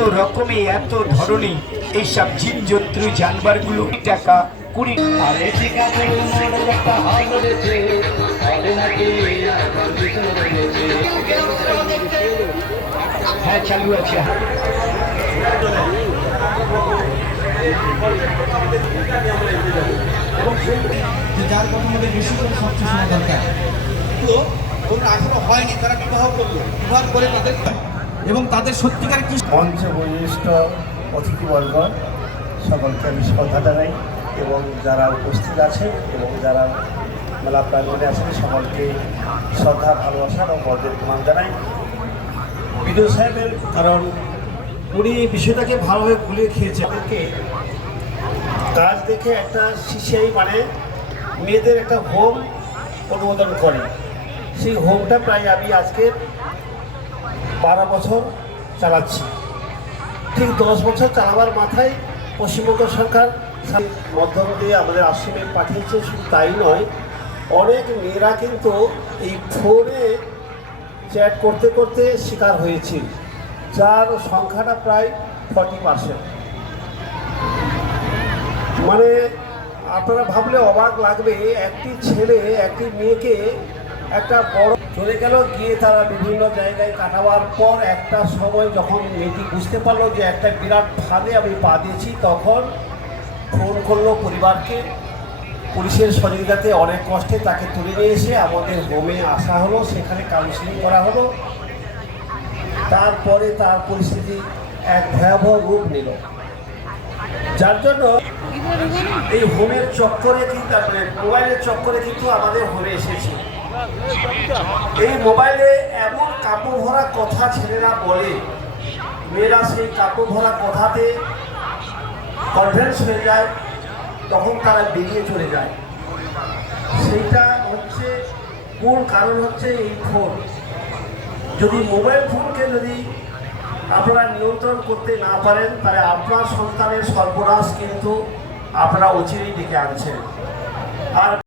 রকমে এত ধরনী এইসব জীব জন্তু জানবারগুলো টাকা কুড়ি। হ্যাঁ চালু আছে। যার কথা আমাদের বেশি করে সবচেয়ে দরকার? তো ওরা এখনও হয়নি তারা বিবাহ করল। বিবাহ করে তাদের এবং তাদের সত্যিকার কি মঞ্চে বয়োজ্যেষ্ঠ অতিথিবর্গ সকলকে আমি শ্রদ্ধা জানাই এবং যারা উপস্থিত আছেন এবং যারা মেলা প্রাঙ্গণে আছেন সকলকে শ্রদ্ধা, ভালোবাসা এবং বর্দের প্রণাম জানাই। বিদ্যুৎ সাহেবের কারণ উনি বিষয়টাকে ভালোভাবে গুলিয়ে খেয়েছে আমাদেরকে কাজ দেখে একটা শিশাই মানে মেয়েদের একটা হোম অনুমোদন করে। সেই হোমটা প্রায় আমি আজকে বারো বছর চালাচ্ছি। ঠিক দশ বছর চালাবার মাথায় পশ্চিমবঙ্গ সরকার মধ্যম দিয়ে আমাদের আশ্রমে পাঠিয়েছে, শুধু তাই নয়, অনেক মেয়েরা কিন্তু এই ফোনে চ্যাট করতে করতে শিকার হয়েছে, যার সংখ্যাটা প্রায় ফর্টি পার্সেন্ট। মানে আপনারা ভাবলে অবাক লাগবে, একটি ছেলে, একটি মেয়েকে একটা বড় চলে গেল, গিয়ে তারা বিভিন্ন জায়গায় কাটাবার পর একটা সময় যখন মেয়েটি বুঝতে পারল যে একটা বিরাট ফাঁদে আমি পা দিয়েছি, তখন ফোন করল পরিবারকে। পুলিশের সহযোগিতাতে অনেক কষ্টে তাকে তুলে নিয়ে এসে আমাদের হোমে আসা হলো, সেখানে কাউন্সিলিং করা হলো। তারপরে তার পরিস্থিতি এক ভয়াবহ রূপ নিল। যার জন্য এই হোমের চক্করে কিন্তু মোবাইলের চক্করে কিন্তু আমাদের হোমে এসেছে। এই মোবাইলে এমন কাপড় ভরা কথা ছেলেরা বলে। মেয়েরা সেই কাপড় ভরা কথাতে কনফারেন্স হয়ে যায়, তখন তারা বেরিয়ে চলে যায়। সেইটা হচ্ছে মূল কারণ হচ্ছে এই ফোন যদি মোবাইল ফোনকে যদি আপনারা নিয়ন্ত্রণ করতে না পারেন, তাহলে আপনার সন্তানের সর্বনাশ কিন্তু আপনারা অচিরেই ডেকে আনছেন। আর